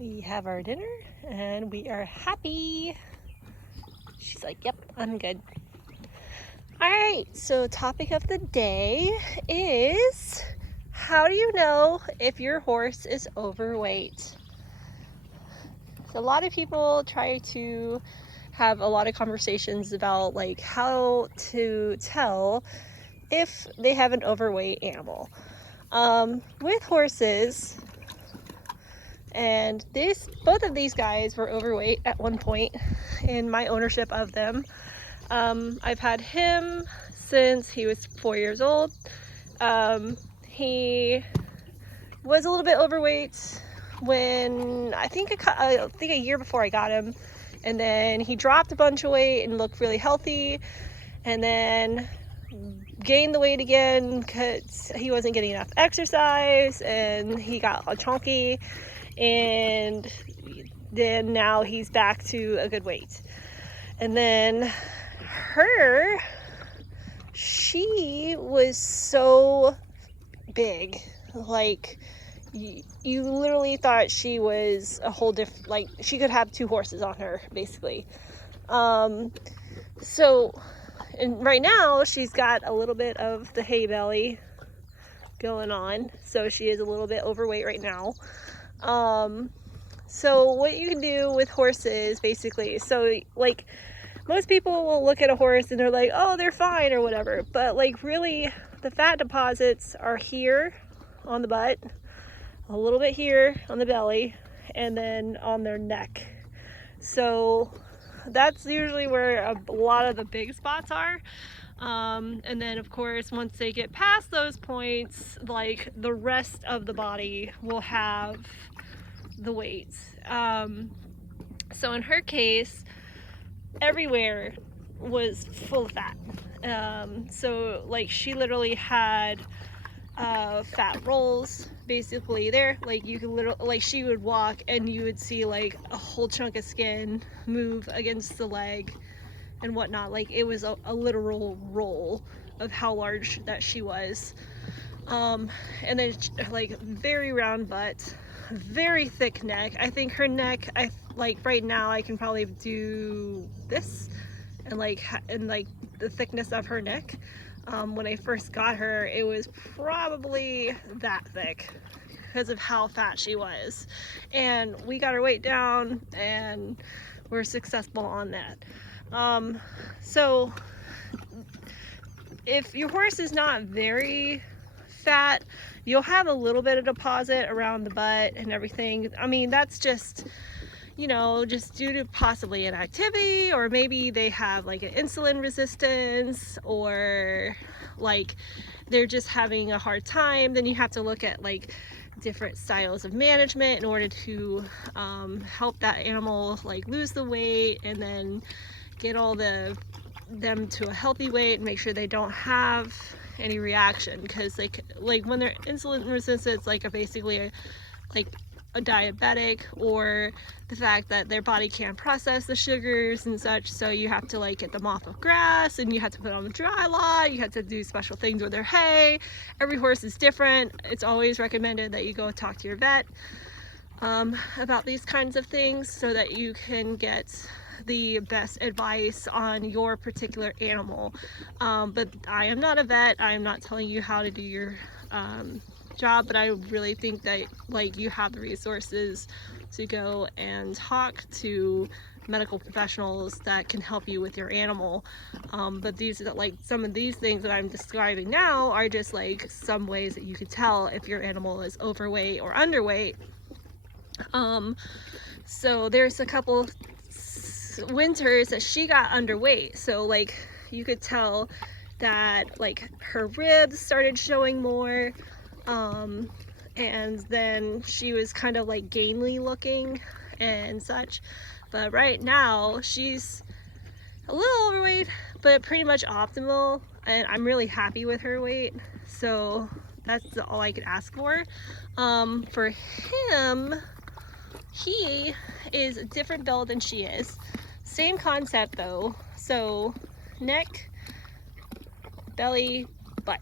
We have our dinner and we are happy. She's like, yep, I'm good. All right, so topic of the day is, how do you know if your horse is overweight? So a lot of people try to have a lot of conversations about like how to tell if they have an overweight animal. With horses, and both of these guys were overweight at one point in my ownership of them. I've had him since he was 4 years old. He was a little bit overweight when I think a year before I got him, and then he dropped a bunch of weight and looked really healthy, and then gained the weight again because he wasn't getting enough exercise and he got all chunky, and then now he's back to a good weight. And then she was so big, like you literally thought she was a whole different, like she could have two horses on her basically. So and right now she's got a little bit of the hay belly going on, so she is a little bit overweight right now. So what you can do with horses basically, so like most people will look at a horse and they're like, oh, they're fine or whatever, but like really the fat deposits are here on the butt, a little bit here on the belly, and then on their neck. So that's usually where a lot of the big spots are. And then of course once they get past those points, like the rest of the body will have the weight. So in her case, everywhere was full of fat. So like she literally had fat rolls basically there, like you could literally, like she would walk and you would see like a whole chunk of skin move against the leg and whatnot. Like it was a literal roll of how large that she was. And then like very round butt, very thick neck. I think her neck, like right now I can probably do this and like the thickness of her neck. When I first got her, it was probably that thick because of how fat she was, and we got her weight down and we're successful on that. So if your horse is not very fat, you'll have a little bit of deposit around the butt and everything. I mean, that's just, you know, just due to possibly inactivity, or maybe they have like an insulin resistance, or like they're just having a hard time. Then you have to look at like different styles of management in order to help that animal like lose the weight and then get all them to a healthy weight and make sure they don't have any reaction, because like when they're insulin resistant, it's like basically a diabetic, or the fact that their body can't process the sugars and such, so you have to like get them off of grass and you have to put on the dry lot, you have to do special things with their hay. Every horse is different. It's always recommended that you go talk to your vet about these kinds of things so that you can get the best advice on your particular animal. But I am not a vet. I am not telling you how to do your job, but I really think that like you have the resources to go and talk to medical professionals that can help you with your animal. But these are like some of these things that I'm describing now are just like some ways that you can tell if your animal is overweight or underweight. So there's a couple winters that she got underweight, so like you could tell that like her ribs started showing more, and then she was kind of like gainly looking and such. But right now she's a little overweight, but pretty much optimal, and I'm really happy with her weight, so that's all I could ask for. For him, he is a different build than she is. Same concept though. So neck, belly, butt.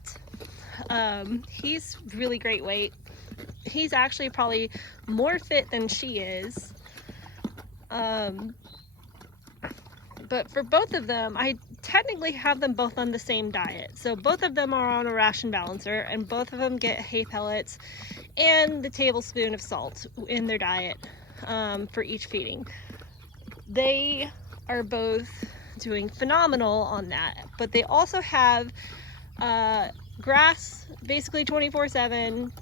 He's really great weight. he's actually probably more fit than she is. But for both of them, I technically have them both on the same diet. So both of them are on a ration balancer, and both of them get hay pellets and the tablespoon of salt in their diet for each feeding. They are both doing phenomenal on that, but they also have grass basically 24/7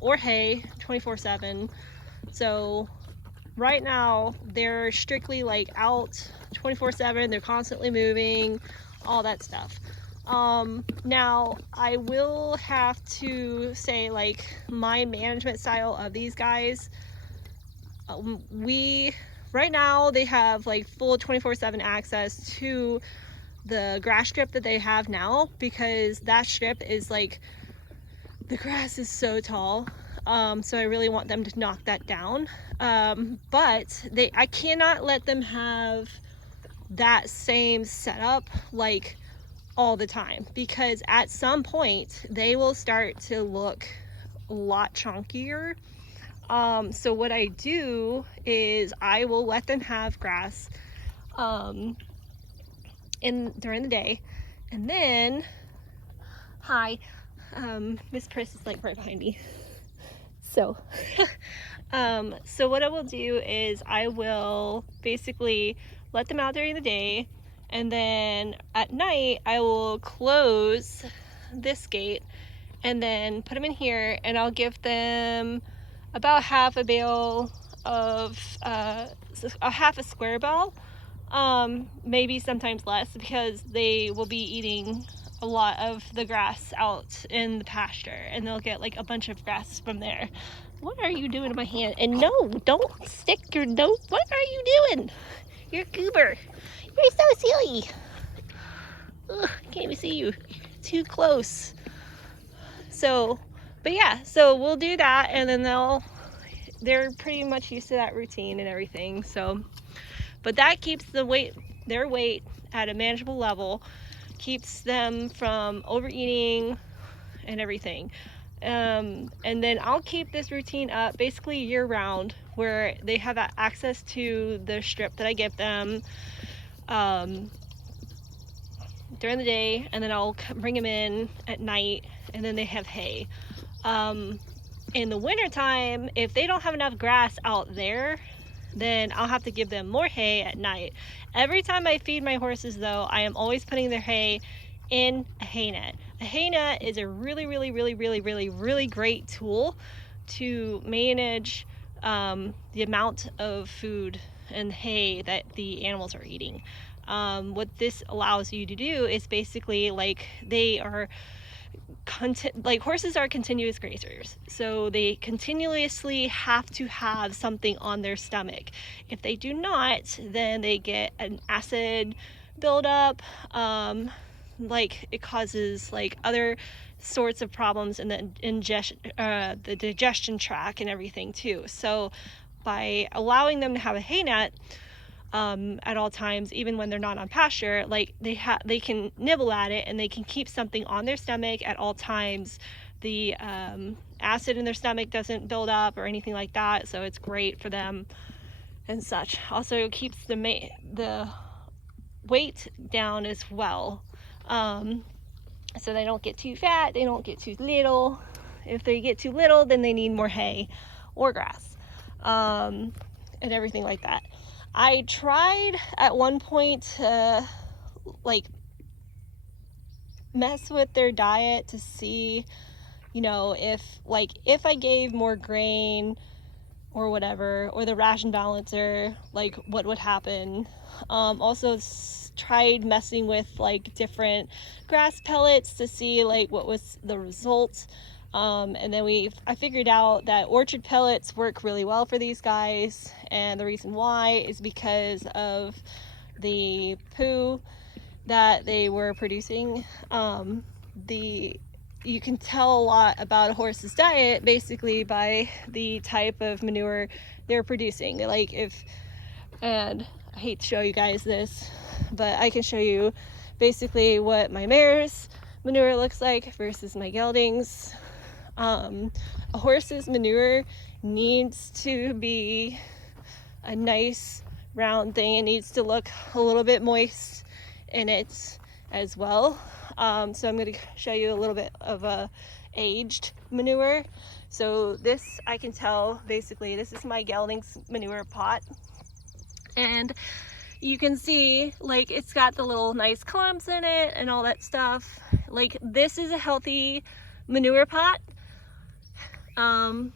or hay 24/7. So right now they're strictly like out 24/7. They're constantly moving, all that stuff. Now I will have to say, like, my management style of these guys, right now they have like full 24/7 access to the grass strip that they have now, because that strip is like, the grass is so tall. So I really want them to knock that down. But I cannot let them have that same setup like all the time, because at some point they will start to look a lot chunkier. So what I do is I will let them have grass during the day, and then Miss Chris is like right behind me. So so what I will do is I will basically let them out during the day, and then at night I will close this gate and then put them in here, and I'll give them about half a bale of half a square bale, maybe sometimes less, because they will be eating a lot of the grass out in the pasture, and they'll get like a bunch of grass from there. What are you doing to my hand? And no, don't stick your nose. What are you doing? You're a goober. You're so silly. Ugh, I can't even see you. Too close. So, but yeah, so we'll do that, and then they're pretty much used to that routine and everything. So, but that keeps their weight at a manageable level, keeps them from overeating and everything. And then I'll keep this routine up basically year round, where they have access to the strip that I give them during the day, and then I'll bring them in at night, and then they have hay. In the winter time, if they don't have enough grass out there, then I'll have to give them more hay at night. Every time I feed my horses, though, I am always putting their hay in a hay net. A hay net is a really, really, really, really, really, really great tool to manage the amount of food and hay that the animals are eating. What this allows you to do is basically, like, they are like, horses are continuous grazers, so they continuously have to have something on their stomach. If they do not, then they get an acid buildup. Like, it causes like other sorts of problems in the digestion tract and everything too. So by allowing them to have a hay net at all times, even when they're not on pasture, like, they can nibble at it, and they can keep something on their stomach at all times. The acid in their stomach doesn't build up or anything like that, so it's great for them and such. Also, it keeps the weight down as well, so they don't get too fat, they don't get too little. If they get too little, then they need more hay or grass, and everything like that. I tried at one point to like mess with their diet to see, you know, if I gave more grain or whatever, or the ration balancer, like, what would happen. Also tried messing with like different grass pellets to see like what was the result. And then I figured out that orchard pellets work really well for these guys, and the reason why is because of the poo that they were producing. You can tell a lot about a horse's diet basically by the type of manure they're producing. Like, and I hate to show you guys this, but I can show you basically what my mare's manure looks like versus my geldings. A horse's manure needs to be a nice round thing. It needs to look a little bit moist in it as well. So I'm going to show you a little bit of a aged manure. So this, I can tell, basically this is my gelding's manure pot, and you can see like it's got the little nice clumps in it and all that stuff. Like this is a healthy manure pot.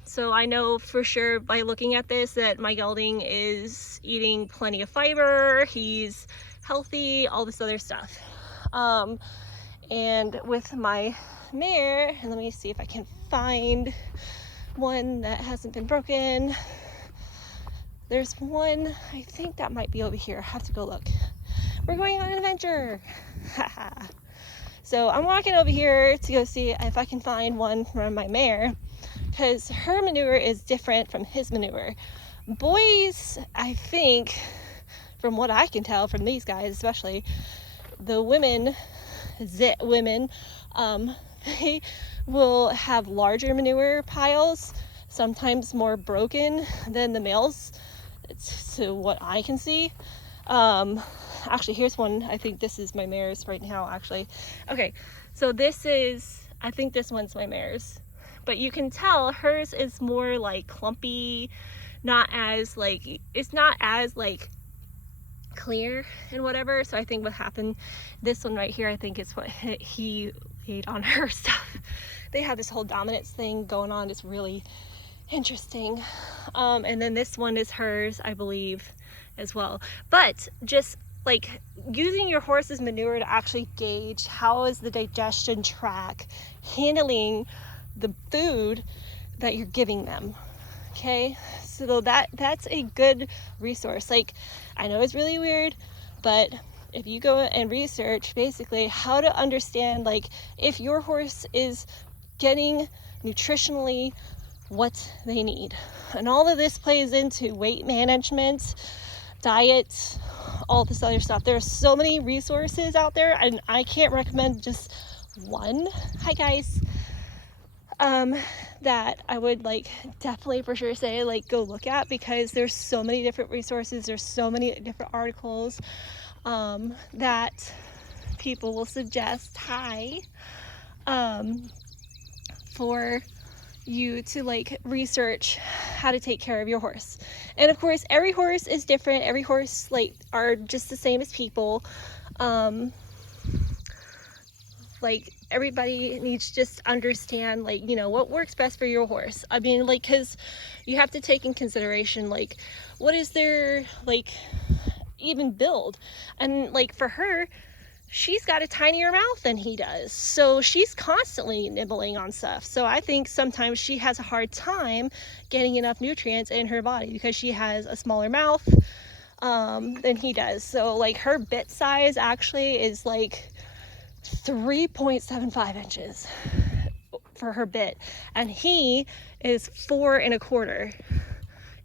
So I know for sure by looking at this that my gelding is eating plenty of fiber, he's healthy, all this other stuff. And with my mare, and let me see if I can find one that hasn't been broken. There's one, I think that might be over here. I have to go look. We're going on an adventure. So I'm walking over here to go see if I can find one from my mare, because her manure is different from his manure. Boys, I think, from what I can tell from these guys, especially the women, they will have larger manure piles, sometimes more broken than the males, to what I can see. Actually, here's one. I think this is my mare's right now, actually. Okay, so this is, I think this one's my mare's. But you can tell hers is more like clumpy, not as like, it's not as like clear and whatever. So I think what happened, this one right here, I think is what he ate on her stuff. They have this whole dominance thing going on. It's really interesting. And then this one is hers, I believe, as well. But just like using your horse's manure to actually gauge how is the digestion tract handling the food that you're giving them. Okay, so that's a good resource. Like, I know it's really weird, but if you go and research basically how to understand like if your horse is getting nutritionally what they need, and all of this plays into weight management, diet, all this other stuff. There's so many resources out there, and I can't recommend just one. Hi guys. That I would like definitely for sure say like go look at, because there's so many different resources, there's so many different articles that people will suggest for you to like research how to take care of your horse. And of course every horse is different, every horse like are just the same as people. Like everybody needs to just understand like, you know, what works best for your horse. I mean, like, because you have to take in consideration like what is their like even build. And like for her, she's got a tinier mouth than he does, so she's constantly nibbling on stuff. So I think sometimes she has a hard time getting enough nutrients in her body because she has a smaller mouth than he does. So like her bit size actually is like 3.75 inches for her bit, and he is 4 1/4,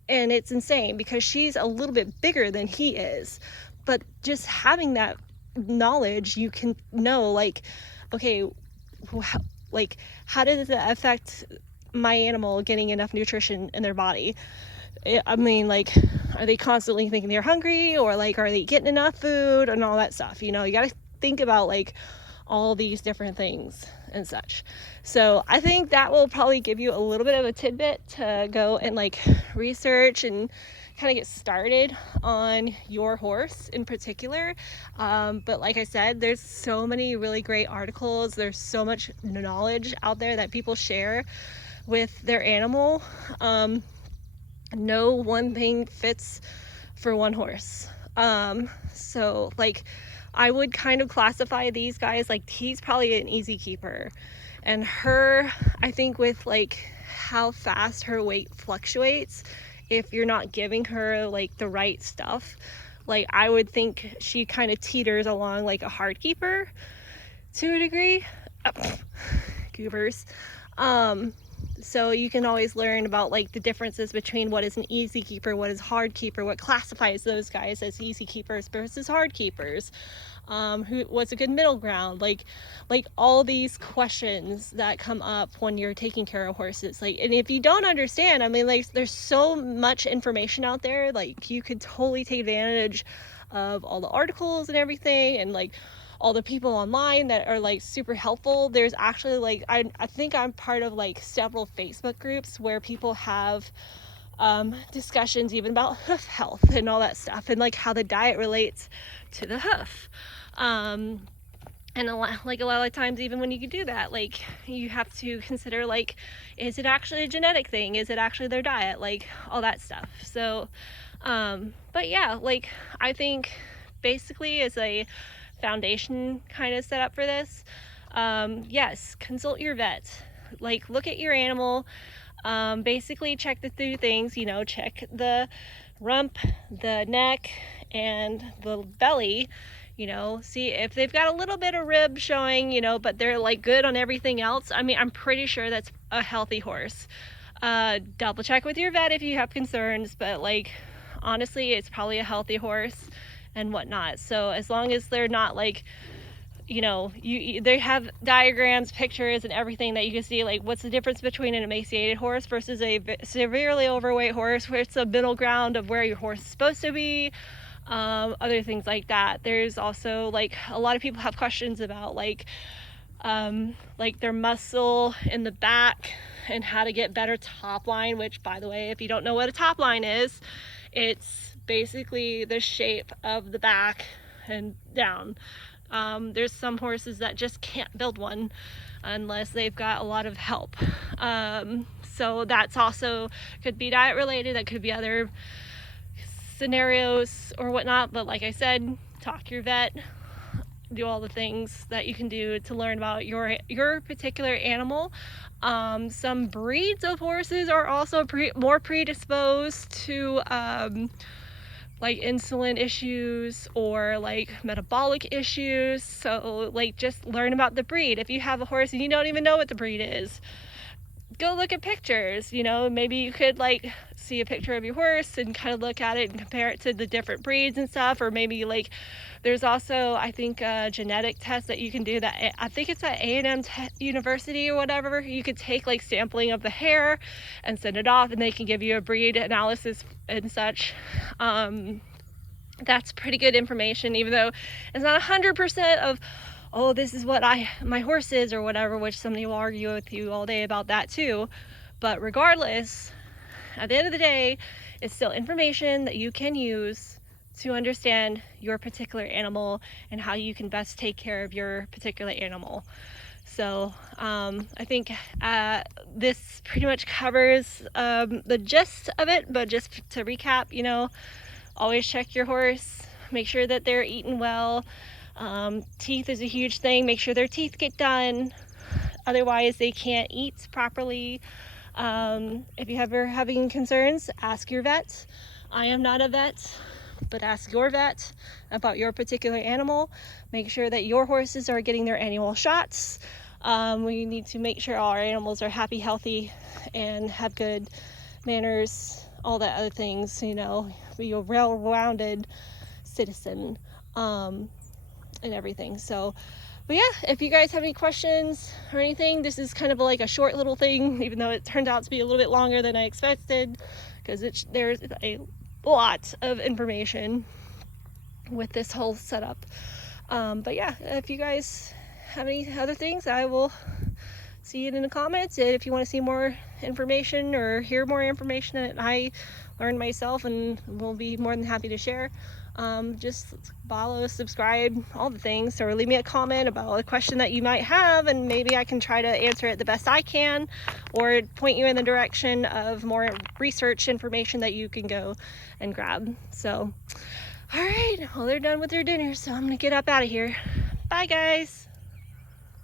and it's insane because she's a little bit bigger than he is. But just having that knowledge, you can know like, okay, like how does it affect my animal getting enough nutrition in their body? I mean, like, are they constantly thinking they're hungry, or like are they getting enough food and all that stuff? You know, you got to think about like all these different things and such. So I think that will probably give you a little bit of a tidbit to go and like research and kind of get started on your horse in particular. But like I said, there's so many really great articles, there's so much knowledge out there that people share with their animal. No one thing fits for one horse. So like I would kind of classify these guys like he's probably an easy keeper, and her, I think with like how fast her weight fluctuates, if you're not giving her like the right stuff, like I would think she kind of teeters along like a hard keeper to a degree. Goobers. So you can always learn about like the differences between what is an easy keeper, what is hard keeper, what classifies those guys as easy keepers versus hard keepers. What's a good middle ground, like all these questions that come up when you're taking care of horses. Like, and if you don't understand, I mean, like, there's so much information out there, like you could totally take advantage of all the articles and everything, and like all the people online that are like super helpful. There's actually like I think I'm part of like several Facebook groups where people have discussions even about hoof health and all that stuff, and like how the diet relates to the hoof. And a lot of times, even when you do that, like you have to consider, like, is it actually a genetic thing? Is it actually their diet? Like all that stuff. So, but yeah, like I think basically it's a foundation kind of set up for this. Yes, consult your vet. Like, look at your animal. Basically check the 2 things, you know, check the rump, the neck, and the belly, you know, see if they've got a little bit of rib showing, you know, but they're like good on everything else. I mean, I'm pretty sure that's a healthy horse. Double check with your vet if you have concerns, but like honestly, it's probably a healthy horse and whatnot. So as long as they're not like, you know, they have diagrams, pictures, and everything that you can see, like what's the difference between an emaciated horse versus a severely overweight horse, where it's a middle ground of where your horse is supposed to be, other things like that. There's also like a lot of people have questions about like their muscle in the back and how to get better top line, which, by the way, if you don't know what a top line is, it's basically the shape of the back and down. There's some horses that just can't build one unless they've got a lot of help. So that's also could be diet related, that could be other scenarios or whatnot, but like I said, talk to your vet, do all the things that you can do to learn about your particular animal. Some breeds of horses are also more predisposed to like insulin issues or like metabolic issues. So like just learn about the breed. If you have a horse and you don't even know what the breed is, go look at pictures. You know, maybe you could like see a picture of your horse and kind of look at it and compare it to the different breeds and stuff. Or maybe like there's also, I think, a genetic test that you can do that I think it's at A&M University or whatever. You could take like sampling of the hair and send it off, and they can give you a breed analysis and such. That's pretty good information, even though it's not 100% of, oh, this is what my horse is or whatever, which somebody will argue with you all day about that too. But regardless, at the end of the day, it's still information that you can use to understand your particular animal and how you can best take care of your particular animal. So I think this pretty much covers the gist of it, but just to recap, you know, always check your horse, make sure that they're eating well. Teeth is a huge thing. Make sure their teeth get done, otherwise they can't eat properly. If you ever having concerns, ask your vet. I am not a vet, but ask your vet about your particular animal. Make sure that your horses are getting their annual shots. We need to make sure all our animals are happy, healthy, and have good manners, all that other things, you know, be a well-rounded citizen, and everything. So, but yeah, if you guys have any questions or anything, this is kind of like a short little thing, even though it turned out to be a little bit longer than I expected, because there's a lot of information with this whole setup. But yeah, if you guys have any other things, I will see it in the comments. And if you want to see more information or hear more information that I learned myself and will be more than happy to share, just follow, subscribe, all the things, or leave me a comment about a question that you might have, and maybe I can try to answer it the best I can, or point you in the direction of more research information that you can go and grab. So, all right, well, they're done with their dinner, so I'm gonna get up out of here. Bye, guys.